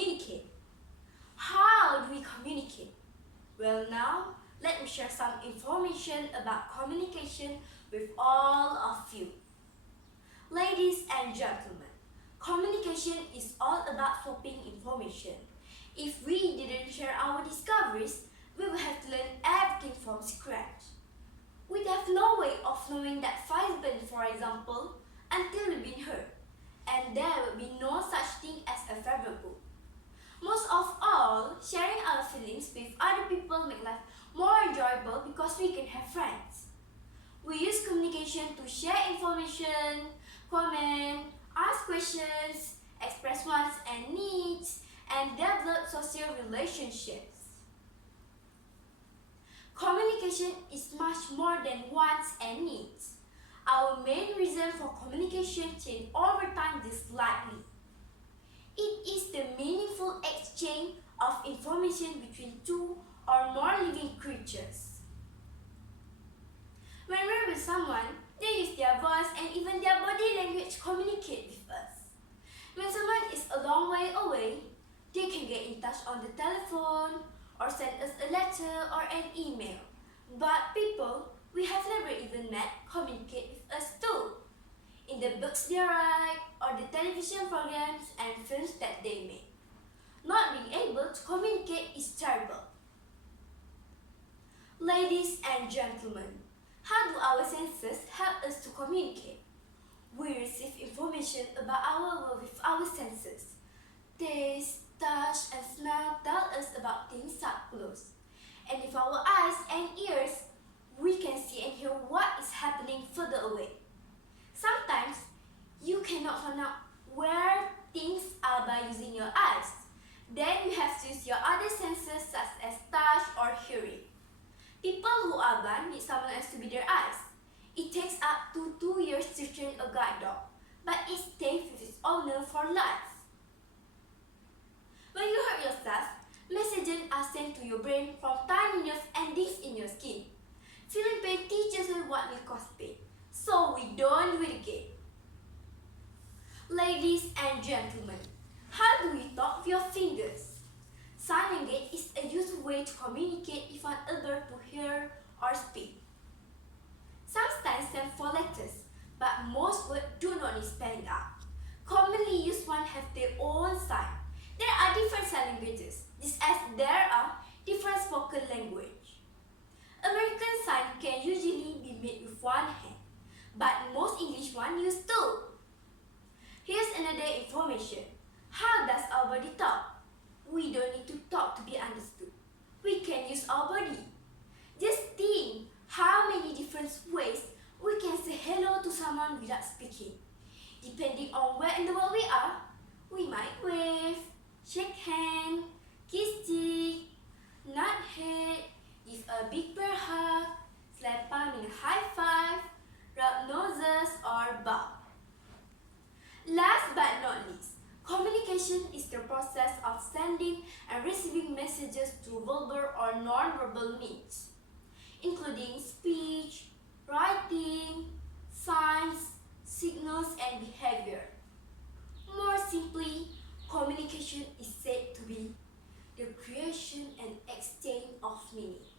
communicate. How do we communicate? Well, now let me share some information about communication with all of you. Ladies and gentlemen, communication is all about swapping information. If we didn't share our discoveries, we would have to learn everything from scratch. We'd have no way of knowing that fire burned, for example, until we've been hurt, and there would be no such thing as a favorite book. Most of all, sharing our feelings with other people make life more enjoyable because we can have friends. We use communication to share information, comment, ask questions, express wants and needs, and develop social relationships. Communication is much more than wants and needs. Our main reason for communication change over time is slightly. It is the meaningful exchange of information between two or more living creatures. When we're with someone, they use their voice and even their body language to communicate with us. When someone is a long way away, they can get in touch on the telephone or send us a letter or an email. But people we have never even met communicate with us too, in the books they write or the television programs and films that they make. Not being able to communicate is terrible. Ladies and gentlemen, how do our senses help us to communicate? We receive information about our world with our senses. Taste, touch, and smell tell us about things up close. And with our eyes and ears, we can see and hear what is happening further away. Sometimes, you cannot find out where things are by using your eyes. Then you have to use your other senses such as touch or hearing. People who are blind need someone else to be their eyes. It takes up to 2 years to train a guide dog, but it stays with its owner for life. When you hurt yourself, messages are sent to your brain from tiny nerve endings in your skin. Feeling pain teaches us what will cause pain, so we don't do it again. Ladies and gentlemen, how do we talk with your fingers? Sign language is a useful way to communicate if unable to hear or speak. Some styles stand for letters, but most words do not need spelling out. Commonly used ones have their own sign. There are different sign languages, just as there are different spoken language. American sign can usually be made with one hand, but most English ones use two. Here's another information. How does our body talk? We don't need to talk to be understood. We can use our body. Just think how many different ways we can say hello to someone without speaking. Depending on where in the world we are, we might wave, shake hand, kiss cheek, nod head, give a big bear hug, slap palm in a high five, rub noses or bow. Last but not least, communication is the process of sending and receiving messages through verbal or non-verbal means, including speech, writing, signs, signals, and behavior. More simply, communication is said to be the creation and exchange of meaning.